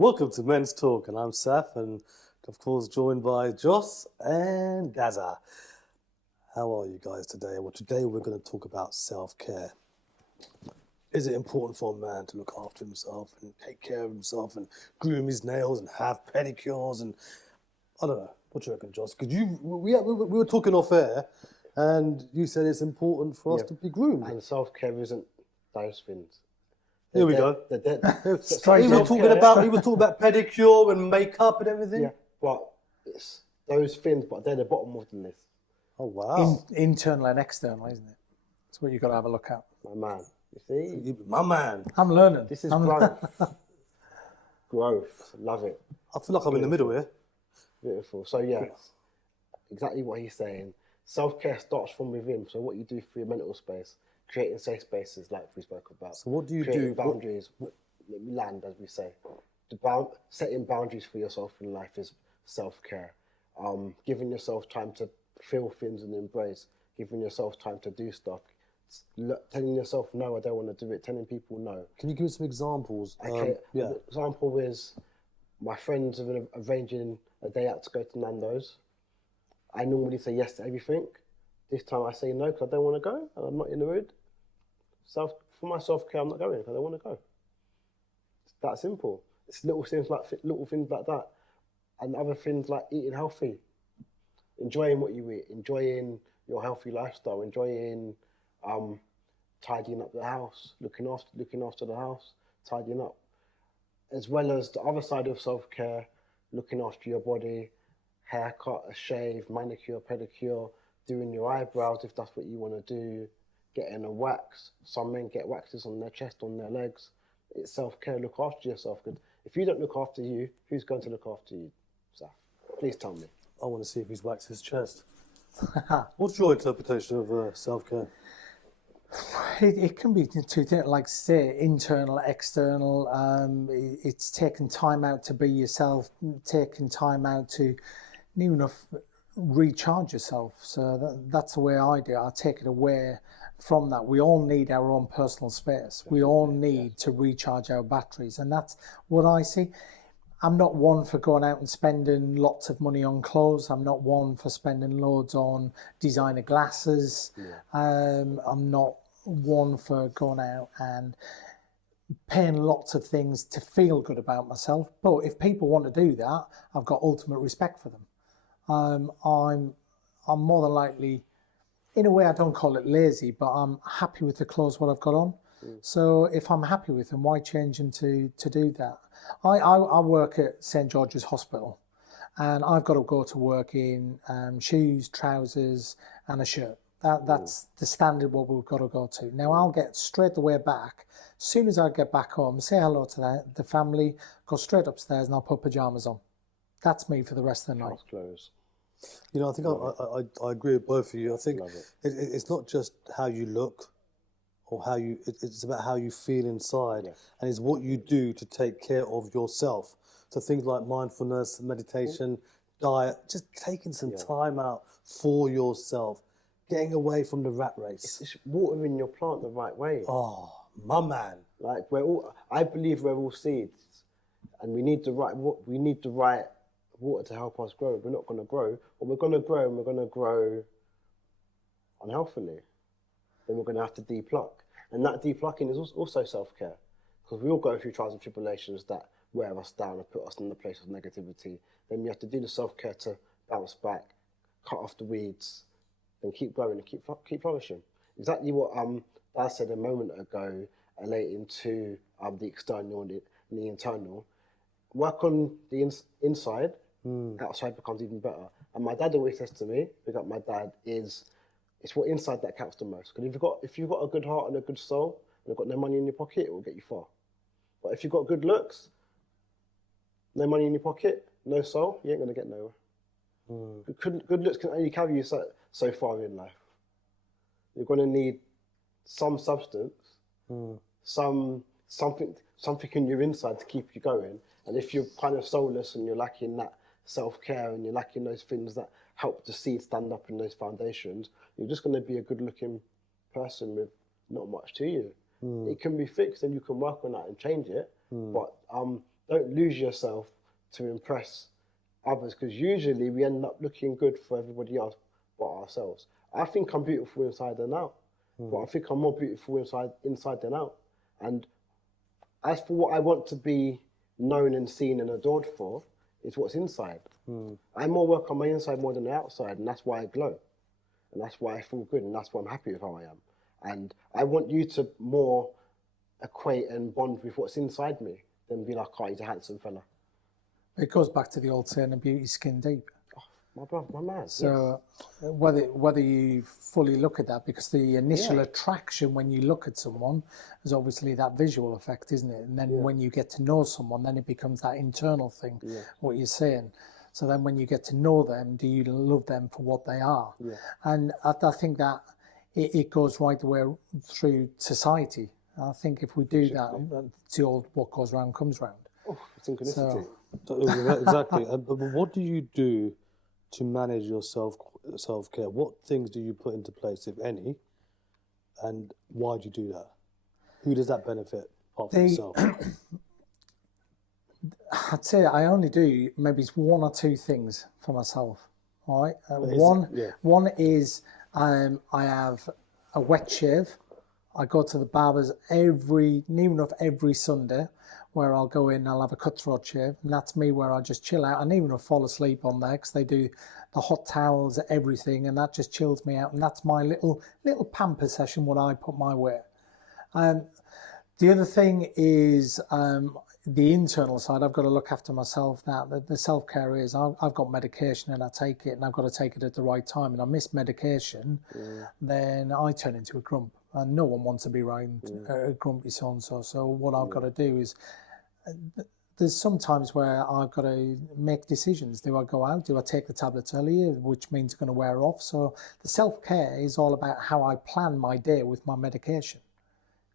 Welcome to Men's Talk, and I'm Saf, and of course joined by Joss and Gaza. How are you guys today? Well, today we're going to talk about self-care. Is it important for a man to look after himself and take care of himself and groom his nails and have pedicures and I don't know. What do you reckon, Joss? Because we were talking off air, and you said it's important for us to be groomed. And self-care isn't those things. Here we go. They're dead. He was talking about pedicure and makeup and everything. Yeah, but it's those things, but they're the bottom of the list. Oh wow! Internal and external, isn't it? That's what you've got to have a look at. My man, you see, My man. I'm learning. this is growth. Growth, love it. I feel like I'm in the middle here. Beautiful. So yeah, exactly what he's saying. Self-care starts from within. So what you do for your mental space, creating safe spaces, like we spoke about. So what do you creating do? Boundaries, land, as we say. Setting boundaries for yourself in life is self-care. Giving yourself time to feel things and embrace. Giving yourself time to do stuff. Telling yourself no, I don't want to do it. Telling people no. Can you give me some examples? Okay. Yeah. Example is my friends have been arranging a day out to go to Nando's. I normally say yes to everything. This time I say no because I don't want to go and I'm not in the mood. For my self-care, I'm not going because I don't want to go. It's that simple. It's little things like that, and other things like eating healthy, enjoying what you eat, enjoying your healthy lifestyle, enjoying tidying up the house, looking after the house, tidying up, as well as the other side of self-care, looking after your body, haircut, a shave, manicure, pedicure, doing your eyebrows if that's what you want to do, getting a wax. Some men get waxes on their chest, on their legs. It's self-care. Look after yourself. Because if you don't look after you, who's going to look after you? So, please tell me. I want to see if he's waxed his chest. What's your interpretation of self-care? It can be two things, like say, internal, external. It's taking time out to be yourself, taking time out to new enough recharge yourself. So that's the way I do it. I take it away from that. We all need our own personal space. We all need to recharge our batteries, and that's what I see. I'm not one for going out and spending lots of money on clothes. I'm not one for spending loads on designer glasses. I'm not one for going out and paying lots of things to feel good about myself. But if people want to do that, I've got ultimate respect for them. I'm more than likely, in a way, I don't call it lazy, but I'm happy with the clothes what I've got on. So if I'm happy with them, why change them to do that? I work at St George's Hospital, and I've got to go to work in shoes, trousers, and a shirt. That's the standard what we've got to go to. Now I'll get straight the way back. As soon as I get back home, say hello to the family, go straight upstairs, and I'll put pajamas on. That's me for the rest of the night. House clothes. You know, I think I agree with both of you. I think it's not just how you look or how you, it's about how you feel inside, and it's what you do to take care of yourself. So things like mindfulness, meditation, diet, just taking some time out for yourself, getting away from the rat race. It's watering your plant the right way. Oh, my man. Like I believe we're all seeds, and we need the right water to help us grow. We're not going to grow, or we're going to grow, and we're going to grow unhealthily. Then we're going to have to depluck, and that deplucking is also self-care, because we all go through trials and tribulations that wear us down and put us in the place of negativity. Then we have to do the self-care to bounce back, cut off the weeds, and keep growing and keep flourishing. Exactly what I said a moment ago, relating to the external and the internal. Work on the inside, outside becomes even better. And my dad always says to me, pick up my dad, it's what inside that counts the most. Because if you've got a good heart and a good soul, and you've got no money in your pocket, it will get you far. But if you've got good looks, no money in your pocket, no soul, you ain't going to get nowhere. Good looks can only carry you so far in life. You're going to need some substance, something in your inside to keep you going. And if you're kind of soulless and you're lacking that self-care and you're lacking those things that help the seed stand up in those foundations, you're just going to be a good-looking person with not much to you. It can be fixed and you can work on that and change it, but don't lose yourself to impress others, because usually we end up looking good for everybody else but ourselves. I think I'm beautiful inside and out, but I think I'm more beautiful inside than out. And as for what I want to be known and seen and adored for, is what's inside. I more work on my inside more than the outside, and that's why I glow, and that's why I feel good, and that's why I'm happy with how I am. And I want you to more equate and bond with what's inside me than be like, oh, he's a handsome fella. It goes back to the old saying, beauty skin deep. Oh, my brother, my man. So whether you fully look at that, because the initial attraction when you look at someone is obviously that visual effect, isn't it? And then when you get to know someone, then it becomes that internal thing, what you're saying. So then when you get to know them, do you love them for what they are? Yeah. And I think that it goes right the way through society. I think if we do that, it's the old what goes round comes round. Oh, it's synchronicity. Exactly. But what do you do to manage your self-care? What things do you put into place, if any, and why do you do that? Who does that benefit apart from yourself? I'd say I only do maybe one or two things for myself. All right. One is I have a wet shave. I go to the barbers near enough every Sunday, where I'll go in, I'll have a cutthroat shave, and that's me where I just chill out. And even if I fall asleep on there, because they do the hot towels, everything, and that just chills me out. And that's my little pamper session, what I put my way. The other thing is the internal side. I've got to look after myself. That the self-care is I've got medication and I take it, and I've got to take it at the right time. And I miss medication, then I turn into a grump. And no one wants to be around a grumpy so-and-so. So what I've got to do is, there's some times where I've got to make decisions. Do I go out? Do I take the tablets earlier, which means it's going to wear off? So the self-care is all about how I plan my day with my medication.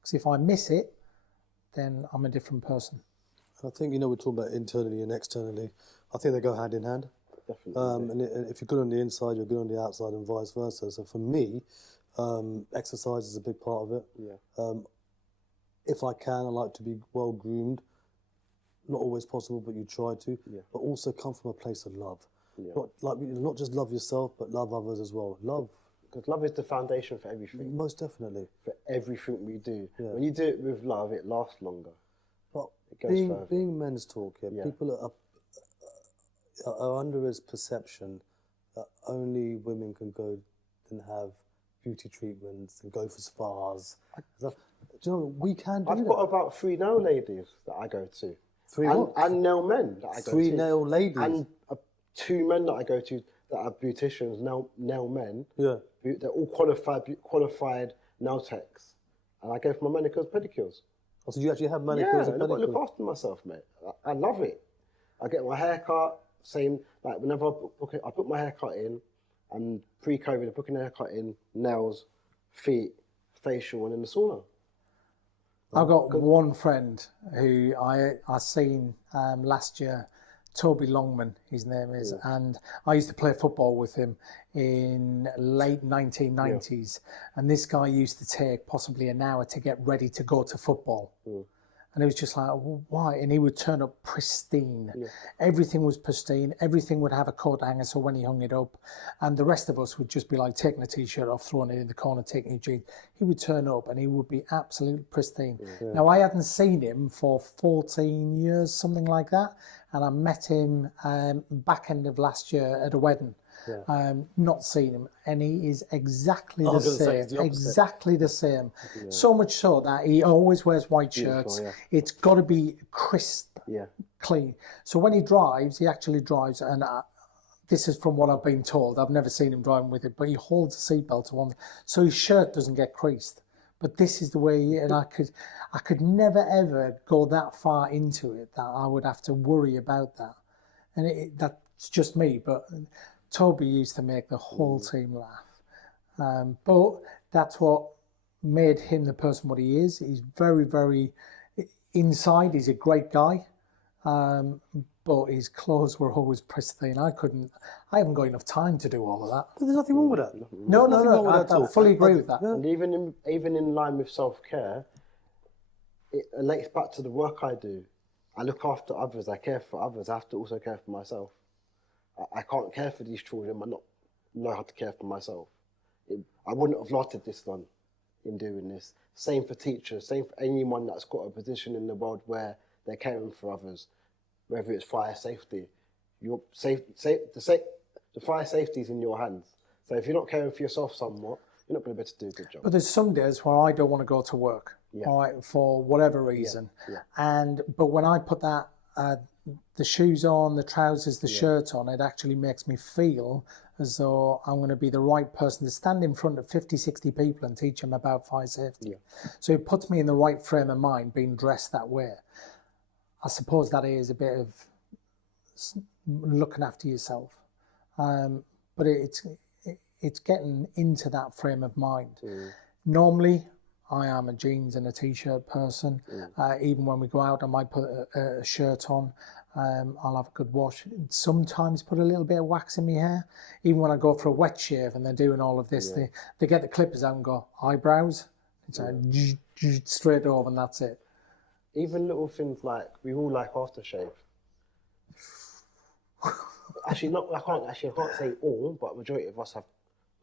Because if I miss it, then I'm a different person. I think, we're talking about internally and externally. I think they go hand in hand. Definitely. And if you're good on the inside, you're good on the outside, and vice versa. So for me, exercise is a big part of it. Yeah. If I can, I like to be well groomed. Not always possible, but you try to. Yeah. But also come from a place of love. Yeah. Not just love yourself, but love others as well. Love. Because love is the foundation for everything. Most definitely. For everything we do. Yeah. When you do it with love, it lasts longer. But it goes further. Being men's talk here, people are under this perception that only women can go and have beauty treatments and go for spas. Do you know, we can do that. I've got about 3 nail ladies that I go to. 3 and nail men that I go to. 3 nail ladies? And 2 men that I go to that are beauticians, nail men. Yeah. They're all qualified nail techs. And I go for my manicures, pedicures. Oh, so you actually have manicures and pedicures? Yeah, I've got to look after myself, mate. I love it. I get my hair cut, whenever I put my hair cut in, and pre-COVID, I put a haircut in, nails, feet, facial, and in the sauna. I've got one friend who I seen last year, Toby Longman, his name is, and I used to play football with him in late 1990s, and this guy used to take possibly an hour to get ready to go to football. And it was just like, well, why? And he would turn up pristine. Yeah. Everything was pristine. Everything would have a coat hanger, so when he hung it up, and the rest of us would just be like taking a T-shirt off, throwing it in the corner, taking his jeans. He would turn up and he would be absolutely pristine. Yeah. Now, I hadn't seen him for 14 years, something like that, and I met him back end of last year at a wedding. Yeah. Not seen him, and he is exactly the same. Exactly the same. Yeah. So much so that he always wears white shirts. Yeah. It's got to be crisp, clean. So when he drives, he actually drives, and this is from what I've been told. I've never seen him driving with it, but he holds the seatbelt to one, so his shirt doesn't get creased. But this is the way, and I could never ever go that far into it that I would have to worry about that, and that's just me, but. Toby used to make the whole team laugh. But that's what made him the person what he is. He's very, very inside. He's a great guy. But his clothes were always pristine. I haven't got enough time to do all of that. But there's nothing wrong with that. No. I fully agree with that. And even in line with self-care, it relates back to the work I do. I look after others, I care for others, I have to also care for myself. I can't care for these children but not know how to care for myself. I wouldn't have lasted this long in doing this. Same for teachers, same for anyone that's got a position in the world where they're caring for others, whether it's fire safety. The fire safety is in your hands. So if you're not caring for yourself somewhat, you're not going to be able to do a good job. But there's some days where I don't want to go to work, all right, for whatever reason. But when I put that the shoes on, the trousers, the shirt on, it actually makes me feel as though I'm going to be the right person to stand in front of 50, 60 people and teach them about fire safety. So it puts me in the right frame of mind being dressed that way. I suppose that is a bit of looking after yourself. But it's getting into that frame of mind. Normally, I am a jeans and a t-shirt person. Even when we go out, I might put a shirt on. I'll have a good wash. Sometimes put a little bit of wax in my hair. Even when I go for a wet shave and they're doing all of this, they get the clippers out and go, eyebrows. It's like, straight over and that's it. Even little things like, we all like aftershave. Actually, I can't say all, but majority of us have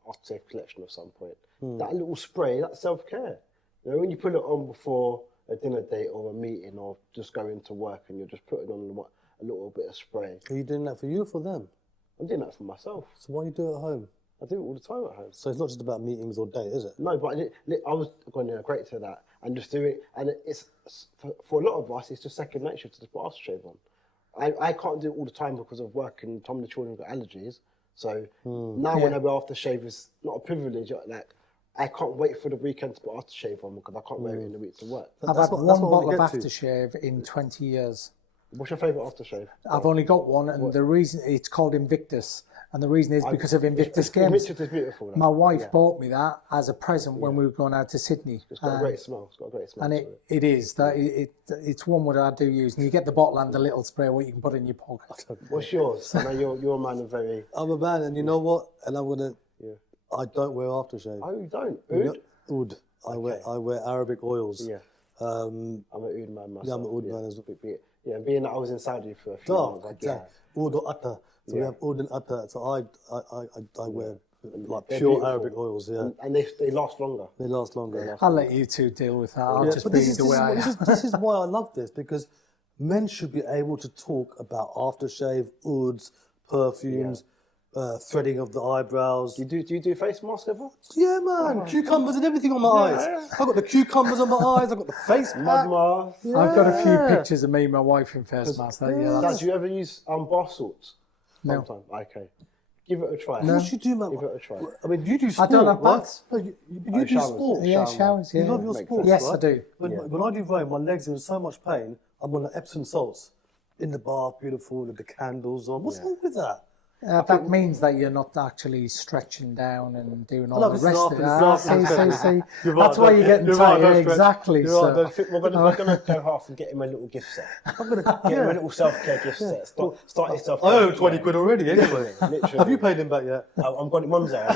aftershave collection at some point. That little spray, that's self-care. You know, when you put it on before a dinner date or a meeting or just going to work and you're just putting on a little bit of spray. Are you doing that for you or for them? I'm doing that for myself. So why you do it at home? I do it all the time at home. So it's not just about meetings or date, is it? No, but I was going to agree to that and just do it. And it's for a lot of us, it's just second nature to just put aftershave on. I can't do it all the time because of work and some of the children have got allergies. So now when I wear aftershave, it's not a privilege. Like, I can't wait for the weekend to put aftershave on because I can't wear it in the week to work. I've had one bottle of aftershave in 20 years. What's your favourite aftershave? I've only got one, and the reason it's called Invictus, and the reason is because of Invictus games. Invictus is beautiful. My wife bought me that as a present when we were going out to Sydney. It's got a great smell. It's got a great smell. And it is. It's one that I do use. And you get the bottle and the little spray what you can put in your pocket. What's yours? I know you're a man of very... I'm a man, and you know what? And I'm going to... I don't wear aftershave. Oh, you don't? Oud. I wear Arabic oils. Yeah. I'm an oud man myself. Yeah, I'm an oud man as well. Yeah, being that I was in Saudi for a few months. Exactly. Oud or atta. So we have oud and atta. So I wear like pure Arabic oils. Yeah. And they last longer. They last longer. I'll let you two deal with that. I'll just be the way I am. This is why I love this, because men should be able to talk about aftershave, ouds, perfumes. Threading of the eyebrows. Do you do face mask ever? Yeah, man. Cucumbers and everything on my eyes. I've got the cucumbers on my eyes. I've got the face pack. Mud mask. Yeah. I've got a few pictures of me and my wife in face mask. Dad, do you ever use bar salts? No. Sometimes. Okay. Give it a try. No. What you do, man? Give it a try. I mean, you do sport, I don't have baths. Right? No, you do showers. sport. Yeah, showers. Yeah. You love your sports, Yes, right? I do. When I do rowing, my legs are in so much pain. I'm on the Epsom salts in the bath, beautiful, with the candles on. What's wrong with that? That means that you're not actually stretching down and doing all the rest of it. See. That's why you're getting tired. Exactly. We're going to go half and get him a little gift set. I'm going to get him a little self-care gift set. Start your self-care. I owe 20 quid already, anyway. Literally. Have you paid him back yet? I'm got him Monzo.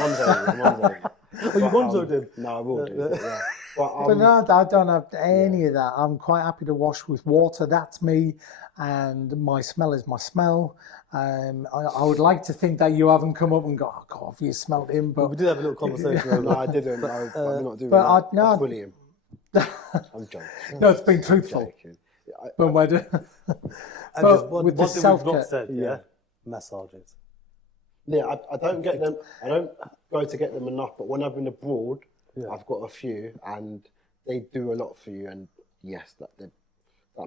Oh, you Monzo'd him? No, I will do. Yeah. But no, I don't have any of that. I'm quite happy to wash with water. That's me. And my smell is my smell. I would like to think that you haven't come up and go, oh, God, you smelled him. But we did have a little conversation. No, I didn't. I'm not doing that. That's bullying. I'm joking. No, it's been truthful. But with the self-care, not said, massages. Yeah, I don't get them. I don't go to get them enough. But when I've been abroad, I've got a few, and they do a lot for you. And yes, that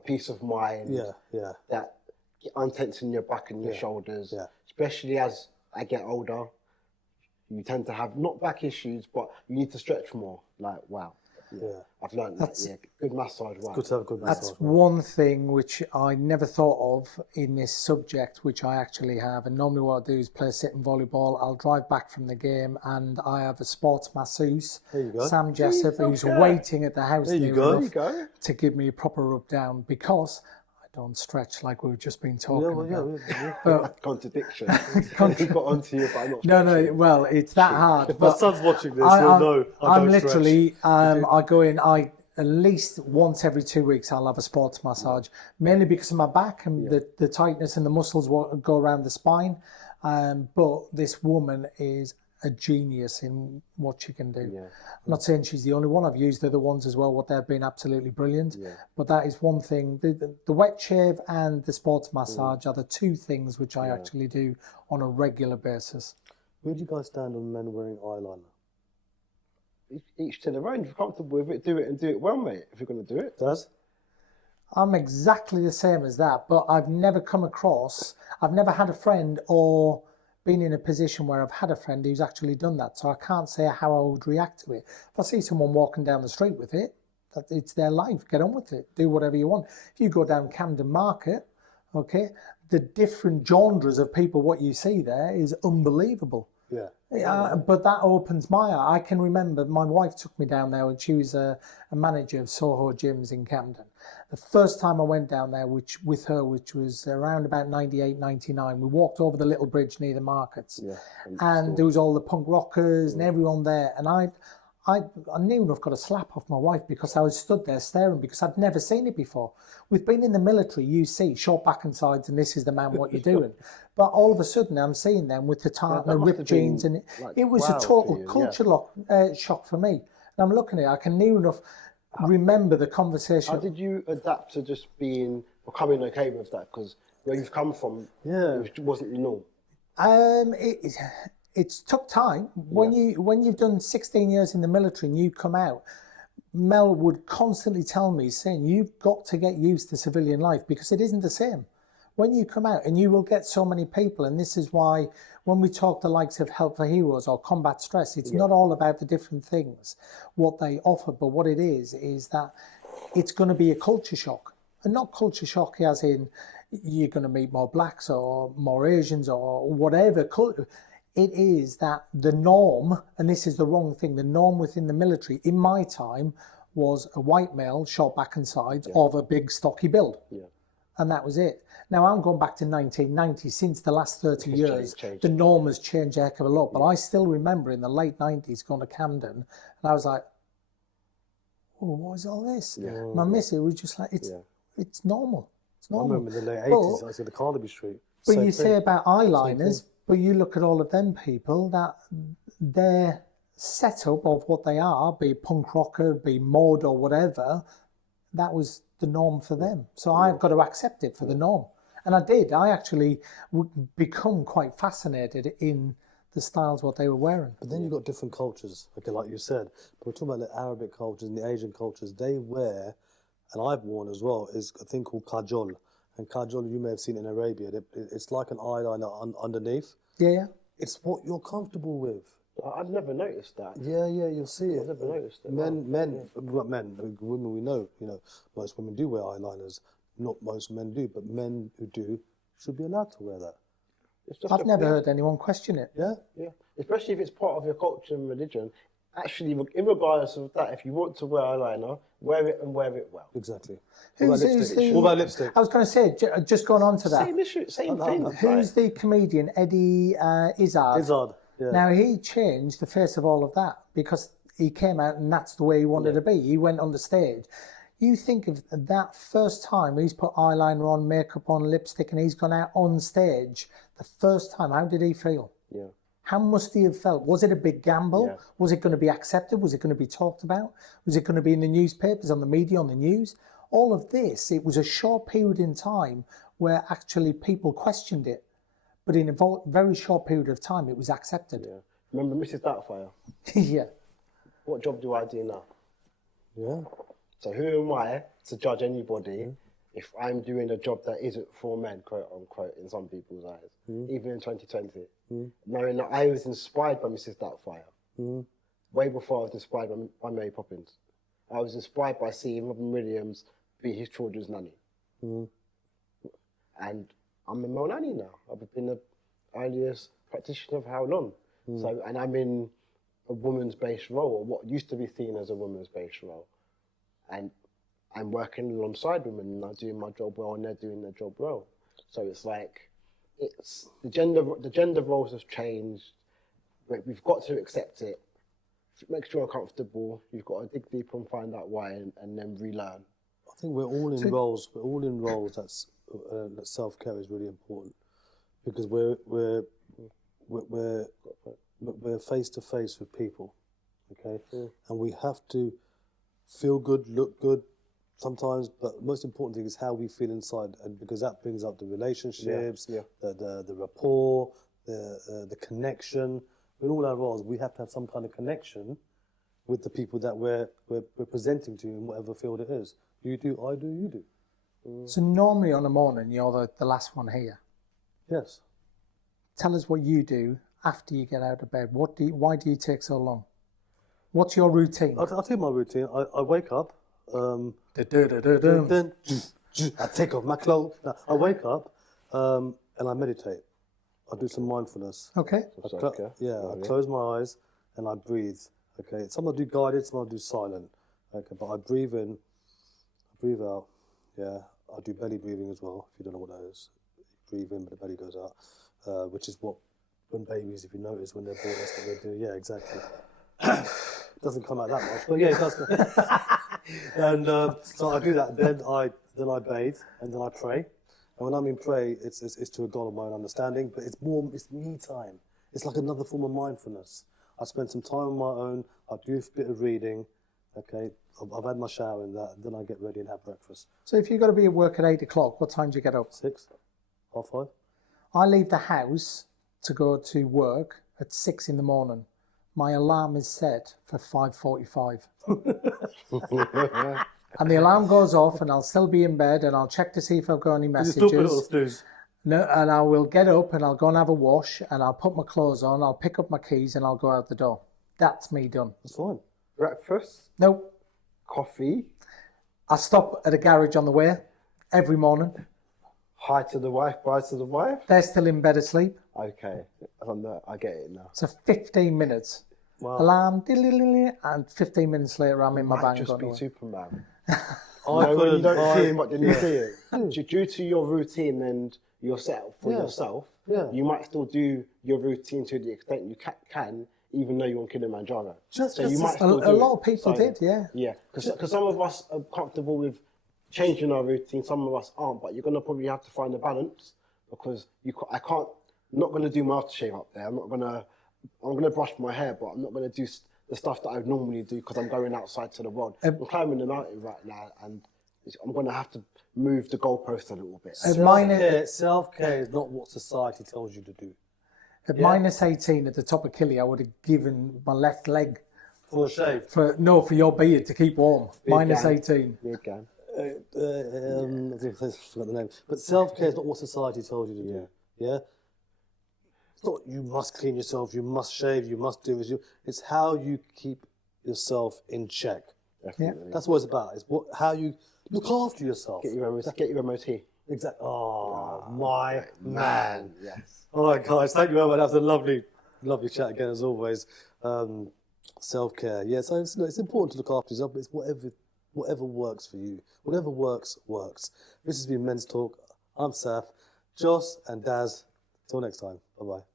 peace of mind. Yeah. That untensing your back and your shoulders. Yeah. Especially as I get older, you tend to have not back issues, but you need to stretch more. Like, wow. Yeah. I've learned that. Yeah. Good massage. Wow. Good to have a good massage. That's one thing which I never thought of in this subject, which I actually have. And normally what I do is play sitting volleyball. I'll drive back from the game and I have a sports masseuse, Sam Jessup, who's waiting at the house to give me a proper rub down because I don't stretch like we've just been talking about. But contradiction. He got onto you, but I'm not stretching. No, well, it's that hard. If my son's watching this, he'll know. I'm literally, I go in, at least once every 2 weeks I'll have a sports massage, mainly because of my back and the tightness and the muscles go around the spine. But this woman is a genius in what she can do. Yeah. I'm not saying she's the only one. I've used other ones as well. What they've been absolutely brilliant. Yeah. But that is one thing. The wet shave and the sports massage are the two things which I actually do on a regular basis. Where do you guys stand on men wearing eyeliner? Each to their own. If you're comfortable with it, do it and do it well, mate. If you're going to do it. Does? I'm exactly the same as that, but I've never had a friend or been in a position where I've had a friend who's actually done that. So I can't say how I would react to it. If I see someone walking down the street with it, it's their life. Get on with it. Do whatever you want. If you go down Camden Market, okay, the different genres of people, what you see there is unbelievable. Yeah. But that opens my eye. I can remember my wife took me down there when she was a manager of Soho Gyms in Camden. The first time I went down there with her, which was around about 98, 99, we walked over the little bridge near the markets. Yeah. And there was all the punk rockers and everyone there. And I knew enough got a slap off my wife because I was stood there staring because I'd never seen it before. We've been in the military, you see, short back and sides, and this is the man, what you're doing. But all of a sudden I'm seeing them with the tartan and ripped jeans, and it was a total culture shock for me. And I'm looking at it, I can near enough remember the conversation. How did you adapt to just becoming okay with that? Because where you've come from, it wasn't the norm. It's took time. When you've done 16 years in the military and you come out, Mel would constantly tell me, saying, you've got to get used to civilian life because it isn't the same. When you come out, and you will get so many people, and this is why when we talk the likes of Help for Heroes or Combat Stress, it's not all about the different things, what they offer, but what it is that it's going to be a culture shock. And not culture shock as in you're going to meet more blacks or more Asians or whatever culture. It is that the norm, and this is the wrong thing, the norm within the military in my time was a white male, short back and sides, of a big stocky build. Yeah. And that was it. Now I'm going back to 1990. Since the last 30 years, the norm has changed a heck of a lot. But I still remember in the late 90s going to Camden, and I was like, oh, what is all this? Yeah. My missus was just like, it's normal. It's normal. I remember in the late 80s, I was at the Carnaby Street. But you say about eyeliners, but you look at all of them people, that their setup of what they are, be it punk rocker, be mod or whatever, that was the norm for them. So I've got to accept it for the norm. And I did. I actually would become quite fascinated in the styles, what they were wearing. But then you've got different cultures, okay, like you said. But we're talking about the Arabic cultures and the Asian cultures. They wear, and I've worn as well, is a thing called kajol. And kajol, you may have seen in Arabia. It's like an eyeliner underneath. Yeah. It's what you're comfortable with. I've never noticed that. Yeah, you'll see it. I've never noticed it. Men, women we know, most women do wear eyeliners. Not most men do, but men who do should be allowed to wear that. I've never heard anyone question it. Yeah? Yeah. Especially if it's part of your culture and religion. Actually, regardless of that, if you want to wear eyeliner, wear it and wear it well. Exactly. What about lipstick? I was going to say, just going on to that. Same issue, same thing. Who's the comedian? Eddie Izzard. Izzard, yeah. Now, he changed the face of all of that because he came out and that's the way he wanted to be. He went on the stage. You think of that first time he's put eyeliner on, makeup on, lipstick, and he's gone out on stage. The first time, how did he feel? Yeah. How must he have felt? Was it a big gamble? Yeah. Was it going to be accepted? Was it going to be talked about? Was it going to be in the newspapers, on the media, on the news? All of this, it was a short period in time where actually people questioned it. But in a very short period of time, it was accepted. Yeah. Remember Mrs. Doubtfire? Yeah. What job do I do now? Yeah. So who am I to judge anybody if I'm doing a job that isn't for men, quote unquote, in some people's eyes, even in 2020? Knowing that I was inspired by Mrs. Doubtfire, way before I was inspired by Mary Poppins. I was inspired by seeing Robin Williams be his children's nanny. And I'm a male nanny now. I've been the earliest practitioner of how long? So, and I'm in a woman's-based role, or what used to be seen as a woman's-based role. And I'm working alongside women, and I'm doing my job well, and they're doing their job well. So it's like, the gender roles have changed. We've got to accept it. makes you uncomfortable. You've got to dig deeper and find out why, and then relearn. I think we're all in roles. We're all in roles that self-care is really important, because we're face to face with people, okay, and we have to feel good, look good sometimes, but the most important thing is how we feel inside, and because that brings up the relationships, the rapport, the connection. In all our roles, we have to have some kind of connection with the people that we're presenting to in whatever field it is. You do, I do, you do. So normally on a morning, you're the last one here. Yes. Tell us what you do after you get out of bed. Why do you take so long? What's your routine? I'll tell you my routine. I wake up. I take off my clothes. No, I wake up and I meditate. I do some mindfulness. Okay. I close my eyes and I breathe. Okay. Some I do guided, some I do silent. Okay, but I breathe in, I breathe out. Yeah. I do belly breathing as well, if you don't know what that is. You breathe in, but the belly goes out, which is what, when babies, if you notice, when they're born, that's what they do. Yeah, exactly. Doesn't come out that much, but yeah, it does. And so I do that. Then I bathe, and then I pray. And when I mean pray, it's to a God of my own understanding, but it's me time. It's like another form of mindfulness. I spend some time on my own. I do a bit of reading. Okay, I've had my shower and that, and then I get ready and have breakfast. So if you've got to be at work at 8 o'clock, what time do you get up? 6, half 5. I leave the house to go to work at 6 in the morning. My alarm is set for 5:45. And the alarm goes off and I'll still be in bed and I'll check to see if I've got any messages. You still put it on snooze. No, and I will get up and I'll go and have a wash and I'll put my clothes on, I'll pick up my keys and I'll go out the door. That's me done. That's fine. Breakfast? No. Coffee? I stop at a garage on the way every morning. Hi to the wife, bye to the wife? They're still in bed asleep. Okay, I get it now. So 15 minutes. Wow. Alarm, and 15 minutes later I'm in my van. Just be Superman. When you don't see him, but then you see him. Due to your routine and your setup for yourself, you might still do your routine to the extent you can, even though you're on Kilimanjaro. A lot of people did, yeah. Yeah, because some of us are comfortable with changing our routine, some of us aren't, but you're going to probably have to find a balance, because I'm not going to do my aftershave up there. I'm going to brush my hair, but I'm not going to do the stuff that I would normally do because I'm going outside to the world. I'm climbing the mountain right now, and I'm going to have to move the goalpost a little bit. Self-care is not what society tells you to do. At minus 18 at the top of Killy, I would have given my left leg for a shave. For your beard to keep warm. Minus 18. Big gang. I forgot the name. But self-care is not what society tells you to do. Yeah. It's not you must clean yourself, you must shave, you must do this. It's how you keep yourself in check. Definitely. Yeah. That's what it's about. It's how you look after yourself. Get your MOT. Exactly. Oh, my man. Yes. All right, guys. Thank you very much. That was a lovely chat again, as always. Self-care. Yeah, so it's important to look after yourself, but it's whatever works for you. Whatever works. This has been Men's Talk. I'm Saf, Joss and Daz. Till next time. Bye-bye.